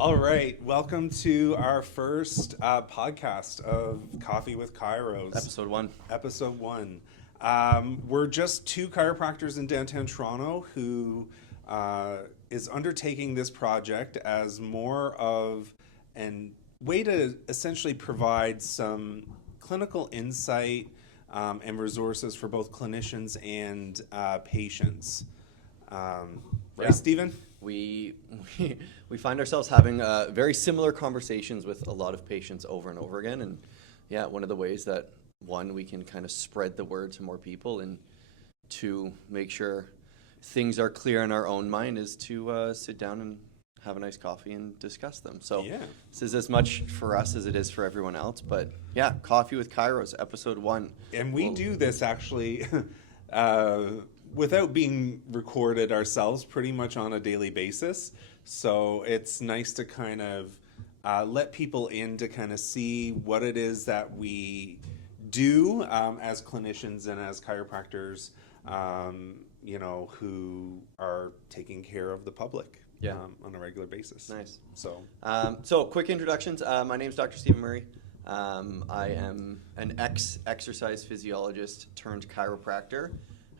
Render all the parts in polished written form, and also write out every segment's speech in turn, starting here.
All right, welcome to our first podcast of Coffee with Chiros. Episode 1. Episode 1. We're just two chiropractors in downtown Toronto who is undertaking this project as more of a way to essentially provide some clinical insight and resources for both clinicians and patients. Right, Stephen? We find ourselves having very similar conversations with a lot of patients over and over again. And yeah, one of the ways that, one, we can kind of spread the word to more people, and two, make sure things are clear in our own mind is to sit down and have a nice coffee and discuss them. So Yeah. This is as much for us as it is for everyone else. But yeah, Coffee with Chiros, episode 1. And we do this actually without being recorded ourselves pretty much on a daily basis. So it's nice to kind of let people in to kind of see what it is that we do as clinicians and as chiropractors, who are taking care of the public on a regular basis. Nice. So Quick introductions. My name is Dr. Stephen Murray. I am an exercise physiologist turned chiropractor.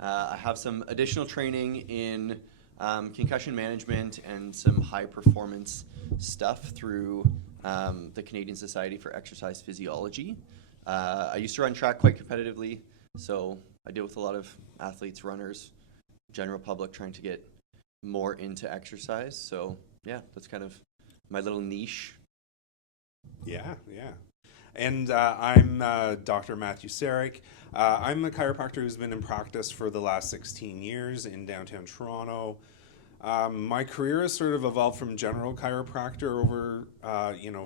I have some additional training in concussion management and some high performance stuff through the Canadian Society for Exercise Physiology. I used to run track quite competitively, so I deal with a lot of athletes, runners, general public trying to get more into exercise. So yeah, that's kind of my little niche. Yeah. And I'm Dr. Matthew Sarek. I'm a chiropractor who's been in practice for the last 16 years in downtown Toronto. My career has sort of evolved from general chiropractor over,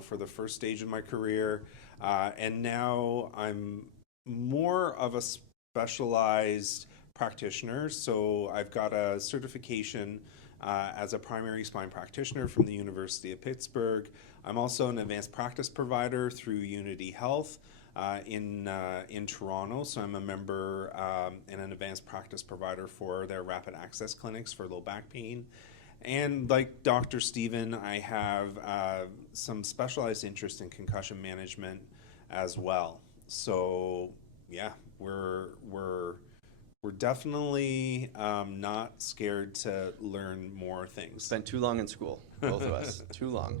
for the first stage of my career. And now I'm more of a specialized practitioner. So I've got a certification as a primary spine practitioner from the University of Pittsburgh. I'm also an advanced practice provider through Unity Health in Toronto. So I'm a member and an advanced practice provider for their rapid access clinics for low back pain. And like Dr. Stephen, I have some specialized interest in concussion management as well. So yeah, we're definitely not scared to learn more things. Spent too long in school, both of us. Too long.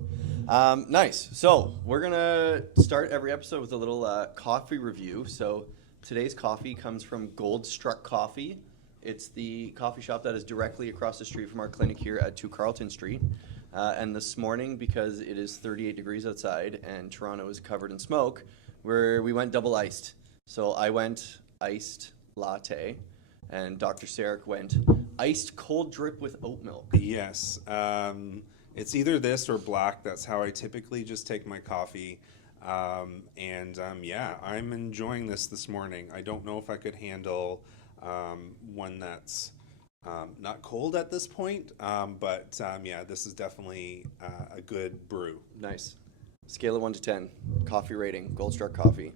Nice. So we're going to start every episode with a little coffee review. So today's coffee comes from Gold Struck Coffee. It's the coffee shop that is directly across the street from our clinic here at 2 Carlton Street. And this morning, because it is 38 degrees outside and Toronto is covered in smoke, we went double iced. So I went iced latte, and Dr. Sarek went iced cold drip with oat milk. Yes. It's either this or black. That's how I typically just take my coffee. I'm enjoying this morning. I don't know if I could handle one that's not cold at this point, but this is definitely a good brew. Nice. Scale of 1 to 10. Coffee rating. Gold Struck Coffee.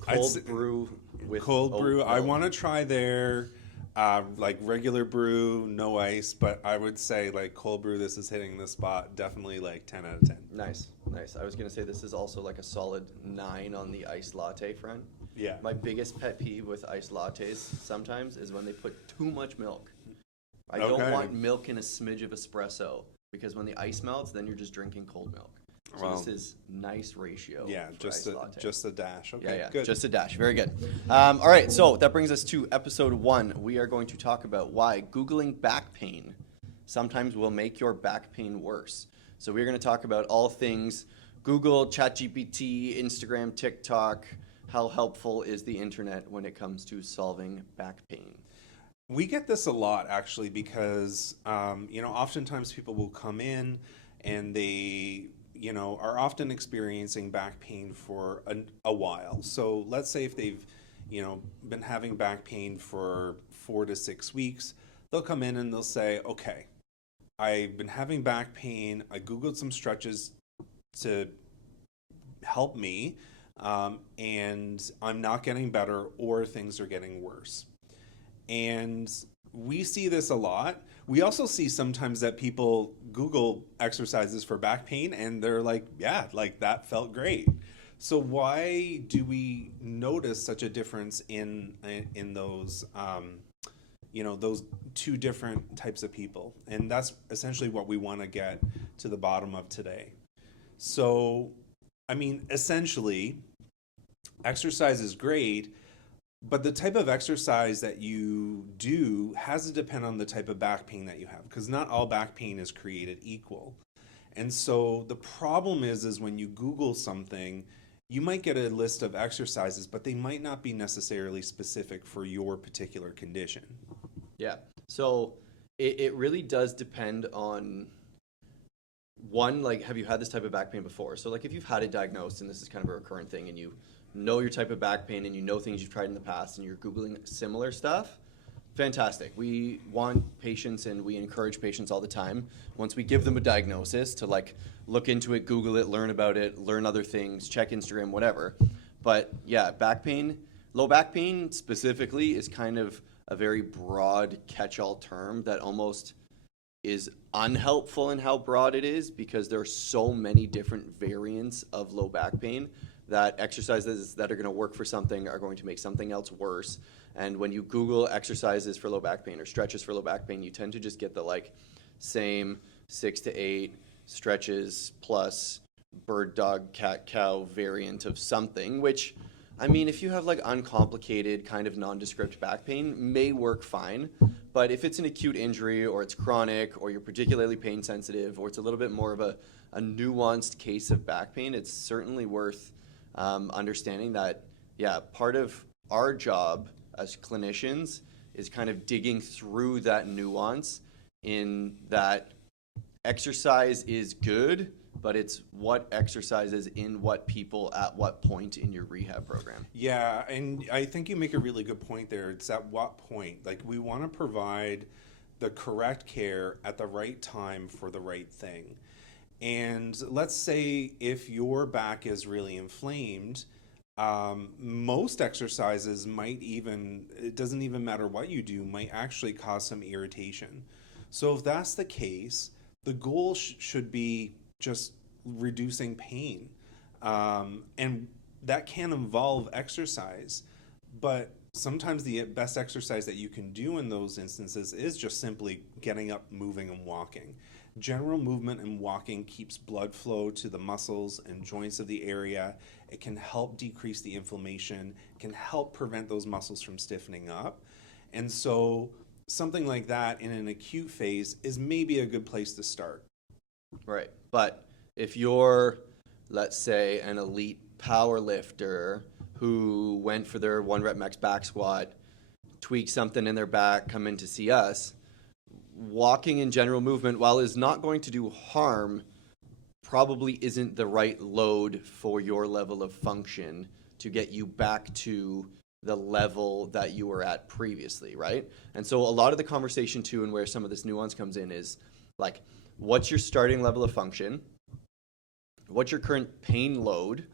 Cold brew with cold oat brew. milk. I want to try their regular brew, no ice, but I would say like cold brew. This is hitting the spot. Definitely like 10 out of 10. Nice. I was gonna say this is also like a solid 9 on the iced latte front. Yeah. My biggest pet peeve with iced lattes sometimes is when they put too much milk. I don't want milk in a smidge of espresso, because when the ice melts, then you're just drinking cold milk. So this is nice ratio. Yeah, just a dash. Okay, yeah, good. Just a dash. Very good. All right, so that brings us to episode 1. We are going to talk about why Googling back pain sometimes will make your back pain worse. So we're going to talk about all things Google, ChatGPT, Instagram, TikTok. How helpful is the internet when it comes to solving back pain? We get this a lot actually because oftentimes people will come in and they are often experiencing back pain for a while. So let's say if they've, been having back pain for 4 to 6 weeks, they'll come in and they'll say, okay, I've been having back pain. I Googled some stretches to help me, and I'm not getting better, or things are getting worse. And we see this a lot We also see sometimes that people Google exercises for back pain and they're like, yeah, like that felt great. So why do we notice such a difference in those those two different types of people? And that's essentially what we want to get to the bottom of today. So, I mean, essentially, exercise is great, but the type of exercise that you do has to depend on the type of back pain that you have, because not all back pain is created equal. And so the problem is when you Google something, you might get a list of exercises, but they might not be necessarily specific for your particular condition. Yeah. So it really does depend on one, like, have you had this type of back pain before? So, like, if you've had it diagnosed and this is kind of a recurrent thing and you know your type of back pain and you know things you've tried in the past and you're Googling similar stuff, fantastic. We want patients and we encourage patients all the time, once we give them a diagnosis, to like look into it, Google it, learn about it, learn other things, check Instagram, whatever. But yeah, back pain, low back pain specifically is kind of a very broad catch-all term that almost is unhelpful in how broad it is, because there are so many different variants of low back pain that exercises that are going to work for something are going to make something else worse. And when you Google exercises for low back pain or stretches for low back pain, you tend to just get the like same 6 to 8 stretches plus bird, dog, cat, cow variant of something, which, I mean, if you have like uncomplicated kind of nondescript back pain, may work fine. But if it's an acute injury or it's chronic or you're particularly pain sensitive or it's a little bit more of a nuanced case of back pain, it's certainly worth understanding that, yeah, part of our job as clinicians is kind of digging through that nuance, in that exercise is good, but it's what exercises in what people at what point in your rehab program. Yeah, and I think you make a really good point there. It's at what point. Like, we want to provide the correct care at the right time for the right thing. And let's say if your back is really inflamed, most exercises might even, it doesn't even matter what you do, might actually cause some irritation. So if that's the case, the goal should be just reducing pain. And that can involve exercise, but sometimes the best exercise that you can do in those instances is just simply getting up, moving, and walking. General movement and walking keeps blood flow to the muscles and joints of the area. It can help decrease the inflammation, can help prevent those muscles from stiffening up. And so something like that in an acute phase is maybe a good place to start. Right. But if you're, let's say, an elite power lifter who went for their 1 rep max back squat, tweaked something in their back, come in to see us, walking in general movement, while is not going to do harm, probably isn't the right load for your level of function to get you back to the level that you were at previously, right? And so a lot of the conversation too, and where some of this nuance comes in, is like, what's your starting level of function? What's your current pain load?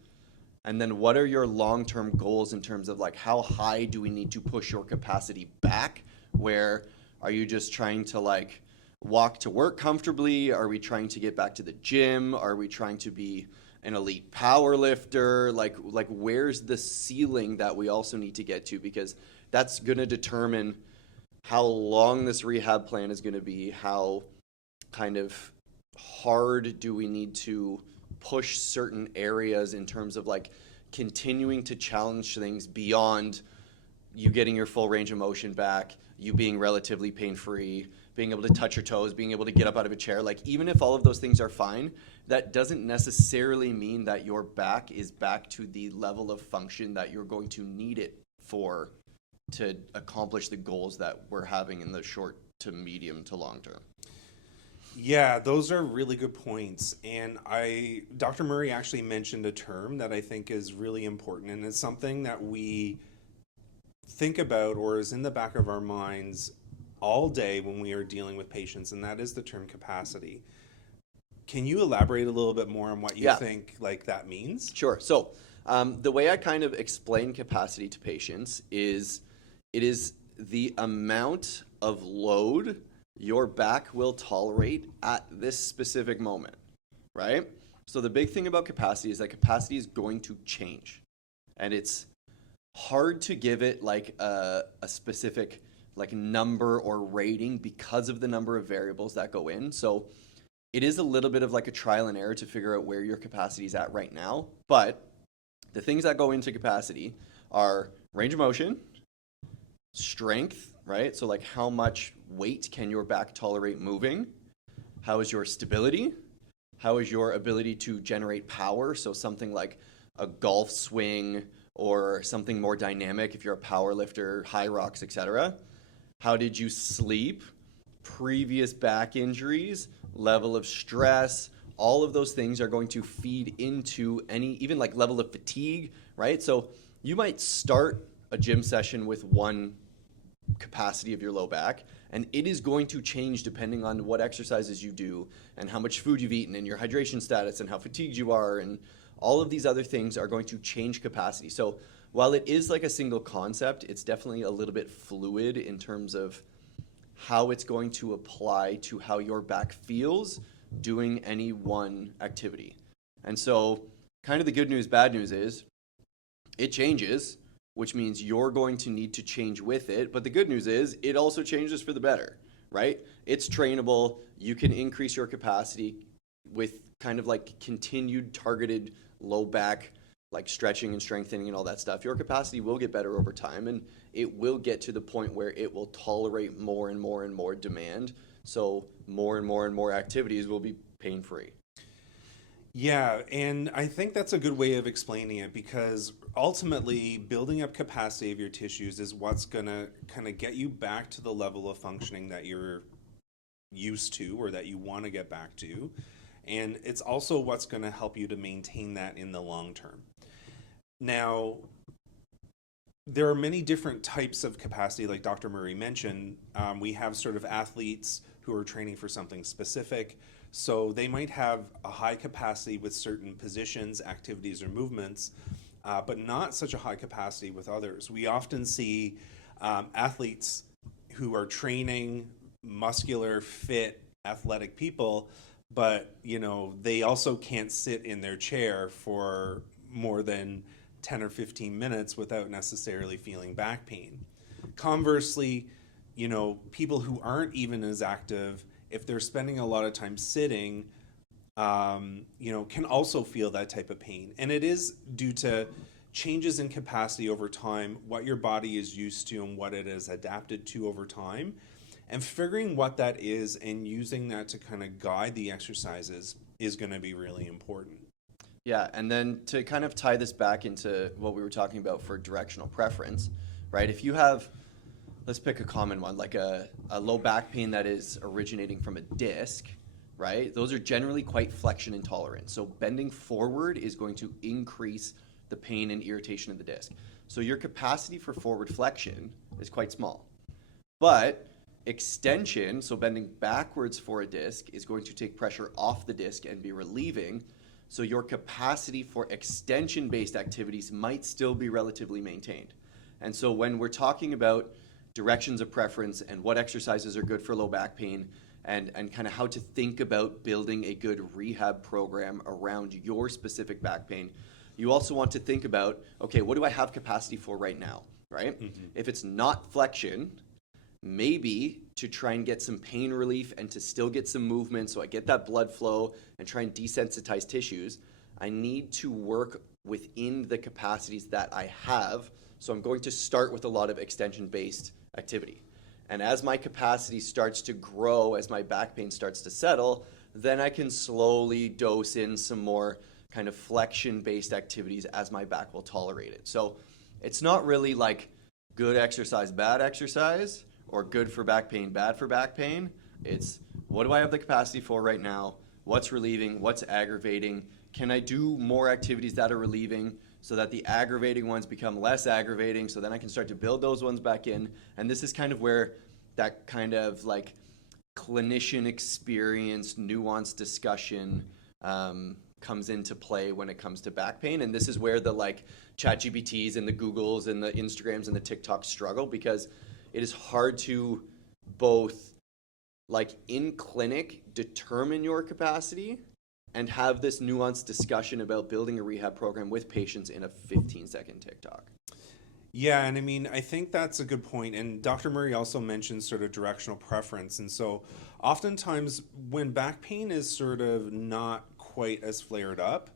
And then what are your long-term goals in terms of like, how high do we need to push your capacity back? Where are you just trying to like walk to work comfortably? Are we trying to get back to the gym? Are we trying to be an elite power lifter? Like where's the ceiling that we also need to get to? Because that's going to determine how long this rehab plan is going to be, how kind of hard do we need to push certain areas in terms of like continuing to challenge things beyond you getting your full range of motion back, you being relatively pain-free, being able to touch your toes, being able to get up out of a chair. Like, even if all of those things are fine, that doesn't necessarily mean that your back is back to the level of function that you're going to need it for to accomplish the goals that we're having in the short to medium to long term. Yeah, those are really good points. And Dr. Murray actually mentioned a term that I think is really important, and it's something that we think about or is in the back of our minds all day when we are dealing with patients, and that is the term capacity. Can you elaborate a little bit more on what you think like that means? Sure. So the way I kind of explain capacity to patients is it is the amount of load your back will tolerate at this specific moment, right? So the big thing about capacity is that capacity is going to change. And it's hard to give it like a specific like number or rating because of the number of variables that go in. So it is a little bit of like a trial and error to figure out where your capacity is at right now. But the things that go into capacity are range of motion, strength, right? So like how much weight can your back tolerate moving? How is your stability? How is your ability to generate power? So something like a golf swing or something more dynamic if you're a power lifter, high rocks, etc. How did you sleep? Previous back injuries, level of stress, all of those things are going to feed into any, even like level of fatigue, right? So you might start a gym session with one capacity of your low back, and it is going to change depending on what exercises you do and how much food you've eaten and your hydration status and how fatigued you are, and all of these other things are going to change capacity. So while it is like a single concept, it's definitely a little bit fluid in terms of how it's going to apply to how your back feels doing any one activity. And so kind of the good news, bad news is it changes, which means you're going to need to change with it. But the good news is it also changes for the better, right? It's trainable. You can increase your capacity with kind of like continued targeted low back, like stretching and strengthening and all that stuff. Your capacity will get better over time, and it will get to the point where it will tolerate more and more and more demand. So more and more and more activities will be pain-free. Yeah, and I think that's a good way of explaining it because ultimately building up capacity of your tissues is what's going to kind of get you back to the level of functioning that you're used to or that you want to get back to. And it's also what's going to help you to maintain that in the long term. Now, there are many different types of capacity, like Dr. Murray mentioned. We have sort of athletes who are training for something specific. So they might have a high capacity with certain positions, activities, or movements, but not such a high capacity with others. We often see athletes who are training muscular, fit, athletic people, but they also can't sit in their chair for more than 10 or 15 minutes without necessarily feeling back pain. Conversely, people who aren't even as active, if they're spending a lot of time sitting, can also feel that type of pain. And it is due to changes in capacity over time, what your body is used to and what it has adapted to over time. And figuring what that is and using that to kind of guide the exercises is going to be really important. Yeah, and then to kind of tie this back into what we were talking about for directional preference, right? If you have, let's pick a common one, like a low back pain that is originating from a disc, right? Those are generally quite flexion intolerant. So bending forward is going to increase the pain and irritation of the disc. So your capacity for forward flexion is quite small. But extension, so bending backwards for a disc, is going to take pressure off the disc and be relieving. So your capacity for extension-based activities might still be relatively maintained. And so when we're talking about directions of preference and what exercises are good for low back pain and kind of how to think about building a good rehab program around your specific back pain, you also want to think about, okay, what do I have capacity for right now, right? Mm-hmm. If it's not flexion, maybe to try and get some pain relief and to still get some movement so I get that blood flow and try and desensitize tissues, I need to work within the capacities that I have. So I'm going to start with a lot of extension-based activity. And as my capacity starts to grow, as my back pain starts to settle, then I can slowly dose in some more kind of flexion-based activities as my back will tolerate it. So it's not really like good exercise, bad exercise, or good for back pain, bad for back pain. It's what do I have the capacity for right now? What's relieving? What's aggravating? Can I do more activities that are relieving so that the aggravating ones become less aggravating so then I can start to build those ones back in? And this is kind of where that kind of like clinician experience, nuanced discussion comes into play when it comes to back pain. And this is where the like ChatGPTs and the Googles and the Instagrams and the TikToks struggle, because it is hard to both like in clinic, determine your capacity and have this nuanced discussion about building a rehab program with patients in a 15-second TikTok. Yeah, and I mean, I think that's a good point. And Dr. Murray also mentioned sort of directional preference. And so oftentimes when back pain is sort of not quite as flared up,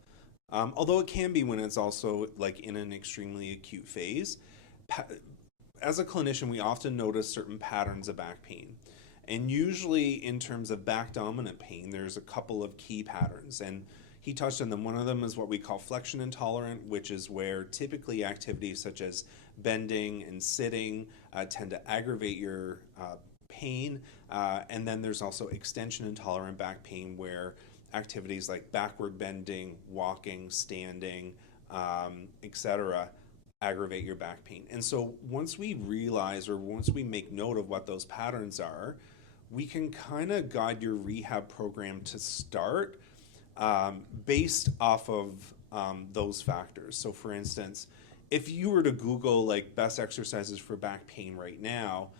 although it can be when it's also like in an extremely acute phase, pa- as a clinician, we often notice certain patterns of back pain. And usually, in terms of back dominant pain, there's a couple of key patterns. And he touched on them. One of them is what we call flexion intolerant, which is where typically activities such as bending and sitting tend to aggravate your pain. And then there's also extension intolerant back pain, where activities like backward bending, walking, standing, etc., aggravate your back pain. And so once we realize or once we make note of what those patterns are, we can kind of guide your rehab program to start based off of those factors. So for instance, if you were to Google like best exercises for back pain right now,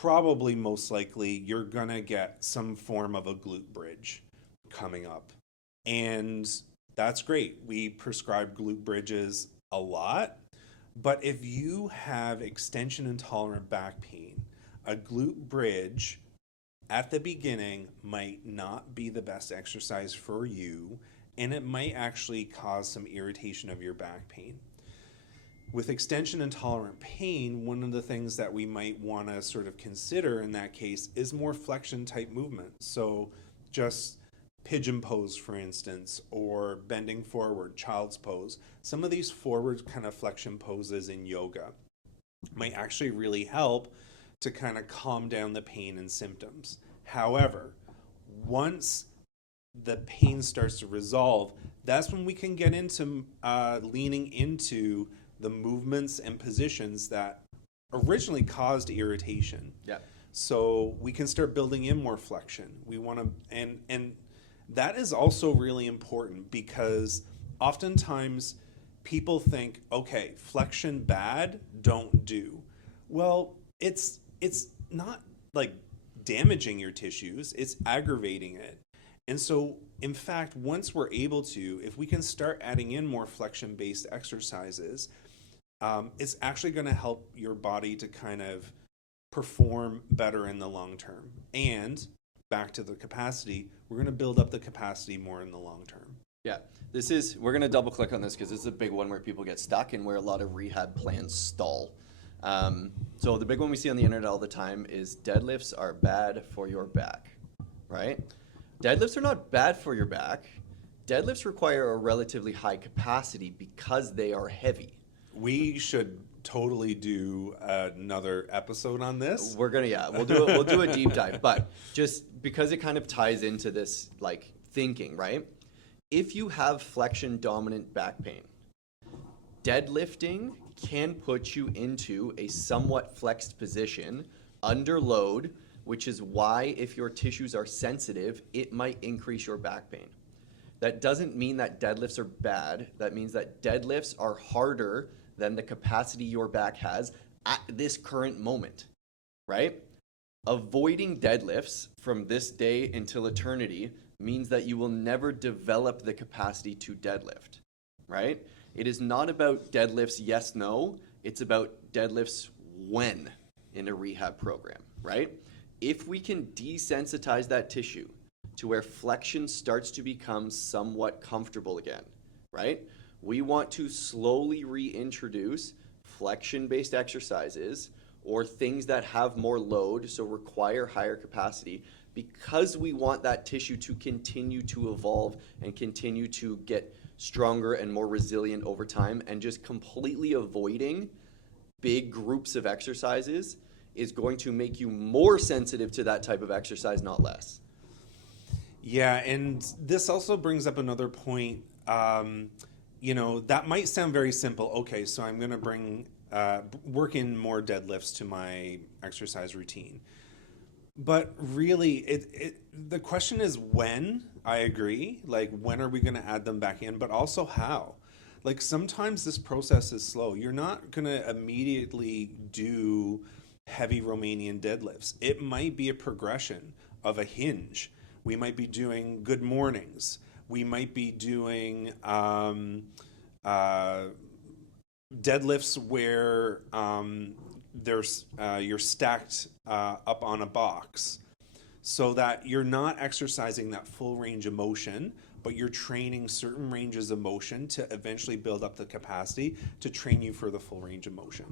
probably most likely you're gonna get some form of a glute bridge coming up. And that's great. We prescribe glute bridges a lot. But if you have extension intolerant back pain, a glute bridge at the beginning might not be the best exercise for you, and it might actually cause some irritation of your back pain. With extension intolerant pain, one of the things that we might want to sort of consider in that case is more flexion type movement. So just pigeon pose, for instance, or bending forward, child's pose. Some of these forward kind of flexion poses in yoga might actually really help to kind of calm down the pain and symptoms. However, once the pain starts to resolve, that's when we can get into leaning into the movements and positions that originally caused irritation. Yeah. So we can start building in more flexion. We want to, and that is also really important because oftentimes people think, okay, flexion bad, don't do. Well, it's not like damaging your tissues, it's aggravating it. And so, in fact, once we're able to, if we can start adding in more flexion-based exercises, it's actually going to help your body to kind of perform better in the long term. And back to the capacity, we're going to build up the capacity more in the long term. Yeah, we're going to double click on this because this is a big one where people get stuck and where a lot of rehab plans stall. So the big one we see on the internet all the time is deadlifts are bad for your back, right? Deadlifts are not bad for your back. Deadlifts require a relatively high capacity because they are heavy. We should totally do another episode on this. We'll do a deep dive, but just because it kind of ties into this like thinking, right? If you have flexion dominant back pain, deadlifting can put you into a somewhat flexed position under load, which is why if your tissues are sensitive, it might increase your back pain. That doesn't mean that deadlifts are bad. That means that deadlifts are harder than the capacity your back has at this current moment, right? Avoiding deadlifts from this day until eternity means that you will never develop the capacity to deadlift, right? It is not about deadlifts, yes, no. It's about deadlifts when in a rehab program, right? If we can desensitize that tissue to where flexion starts to become somewhat comfortable again, right? We want to slowly reintroduce flexion-based exercises or things that have more load, so require higher capacity, because we want that tissue to continue to evolve and continue to get stronger and more resilient over time. And just completely avoiding big groups of exercises is going to make you more sensitive to that type of exercise, not less. Yeah, and this also brings up another point. That might sound very simple. Okay, so I'm going to work in more deadlifts to my exercise routine. But really, the question is when. I agree. Like, when are we going to add them back in? But also how. Like, sometimes this process is slow. You're not going to immediately do heavy Romanian deadlifts. It might be a progression of a hinge. We might be doing good mornings. We might be doing deadlifts where you're stacked up on a box, so that you're not exercising that full range of motion, but you're training certain ranges of motion to eventually build up the capacity to train you for the full range of motion.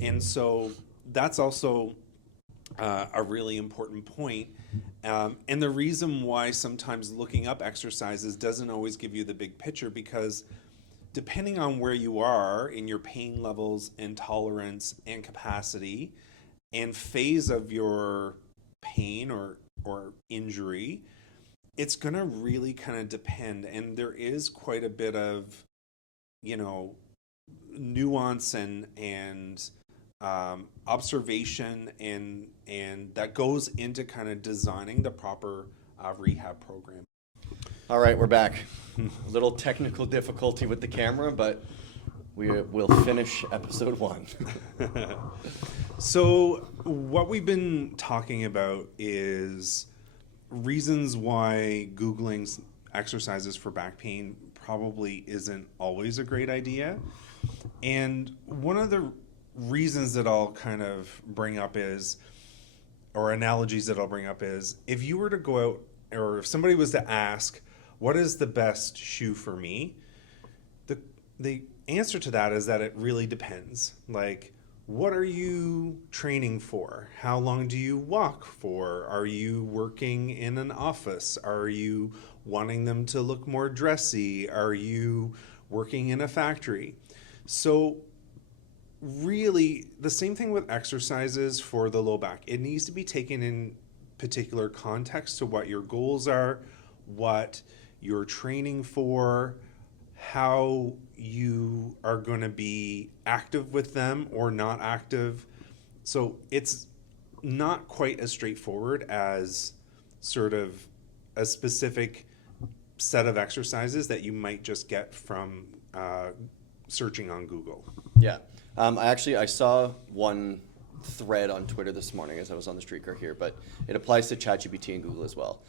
And so that's also a really important point. And the reason why sometimes looking up exercises doesn't always give you the big picture, because depending on where you are in your pain levels and tolerance and capacity and phase of your pain or injury, it's going to really kind of depend. And there is quite a bit of, nuance and observation and that goes into kind of designing the proper rehab program. All right, we're back. A little technical difficulty with the camera, but we'll finish episode 1. So what we've been talking about is reasons why Googling exercises for back pain probably isn't always a great idea. And one of the reasons that I'll kind of bring up is, or analogies that I'll bring up is, if you were to go out, or if somebody was to ask, what is the best shoe for me? The answer to that is that it really depends. Like, what are you training for? How long do you walk for? Are you working in an office? Are you wanting them to look more dressy? Are you working in a factory? So really, the same thing with exercises for the low back. It needs to be taken in particular context to what your goals are, what you're training for, how you are going to be active with them or not active. So it's not quite as straightforward as sort of a specific set of exercises that you might just get from searching on Google. Yeah. I saw one thread on Twitter this morning as I was on the streetcar here, but it applies to ChatGPT and Google as well,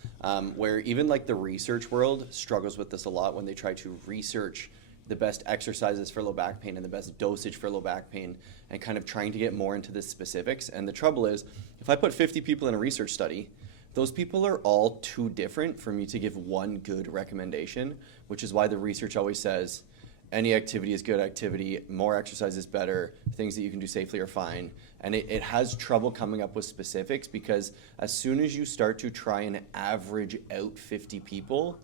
where even like the research world struggles with this a lot when they try to research the best exercises for low back pain and the best dosage for low back pain and kind of trying to get more into the specifics. And the trouble is, if I put 50 people in a research study, those people are all too different for me to give one good recommendation, which is why the research always says any activity is good activity, more exercise is better, things that you can do safely are fine. And it has trouble coming up with specifics, because as soon as you start to try and average out 50 people,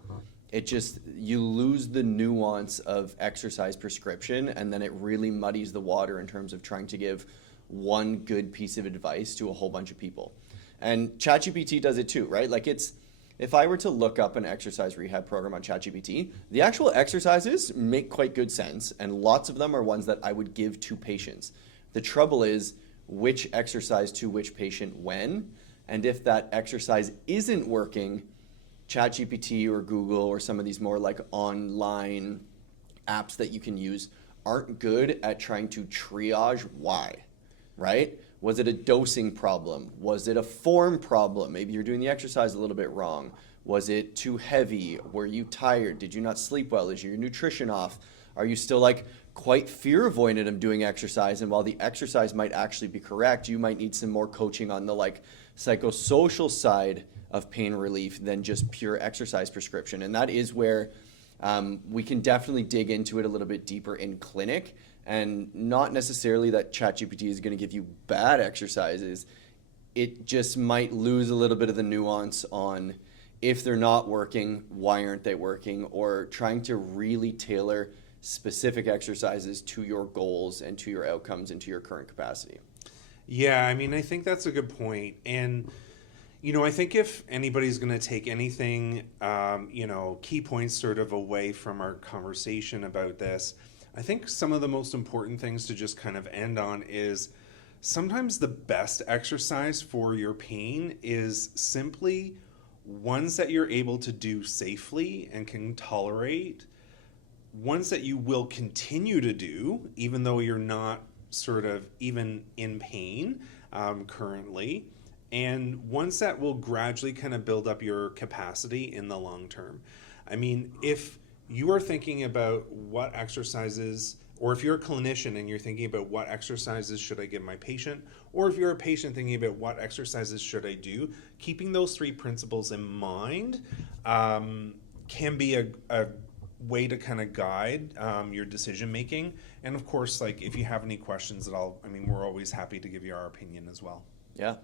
you lose the nuance of exercise prescription, and then it really muddies the water in terms of trying to give one good piece of advice to a whole bunch of people. And ChatGPT does it too, right? Like if I were to look up an exercise rehab program on ChatGPT, the actual exercises make quite good sense, and lots of them are ones that I would give to patients. The trouble is which exercise to which patient when, and if that exercise isn't working, ChatGPT or Google or some of these more like online apps that you can use aren't good at trying to triage why, right? Was it a dosing problem? Was it a form problem? Maybe you're doing the exercise a little bit wrong. Was it too heavy? Were you tired? Did you not sleep well? Is your nutrition off? Are you still like quite fear avoidant of doing exercise? And while the exercise might actually be correct, you might need some more coaching on the like psychosocial side of pain relief than just pure exercise prescription. And that is where we can definitely dig into it a little bit deeper in clinic. And not necessarily that ChatGPT is going to give you bad exercises. It just might lose a little bit of the nuance on if they're not working, why aren't they working, or trying to really tailor specific exercises to your goals and to your outcomes and to your current capacity. Yeah, I mean, I think that's a good point. And, I think if anybody's going to take anything, key points sort of away from our conversation about this, I think some of the most important things to just kind of end on is sometimes the best exercise for your pain is simply ones that you're able to do safely and can tolerate, ones that you will continue to do even though you're not sort of even in pain currently, And one set will gradually kind of build up your capacity in the long term. I mean, if you are thinking about what exercises, or if you're a clinician and you're thinking about what exercises should I give my patient, or if you're a patient thinking about what exercises should I do, keeping those three principles in mind can be a way to kind of guide your decision making. And of course, like if you have any questions at all, I mean, we're always happy to give you our opinion as well. Yeah,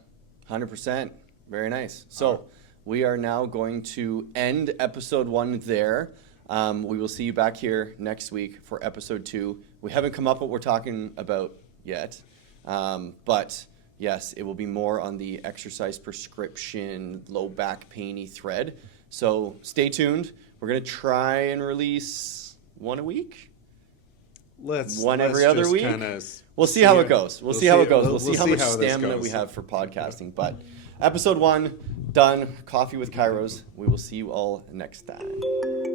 100%. Very nice. So we are now going to end episode 1 there. We will see you back here next week for episode 2. We haven't come up what we're talking about yet, but yes, it will be more on the exercise prescription, low back painy thread. So stay tuned. We're going to try and release one a week. One every other week. We'll see how it goes. We'll see how it goes. We'll see how much stamina we have for podcasting. But episode 1 done. Coffee with Chiros. We will see you all next time.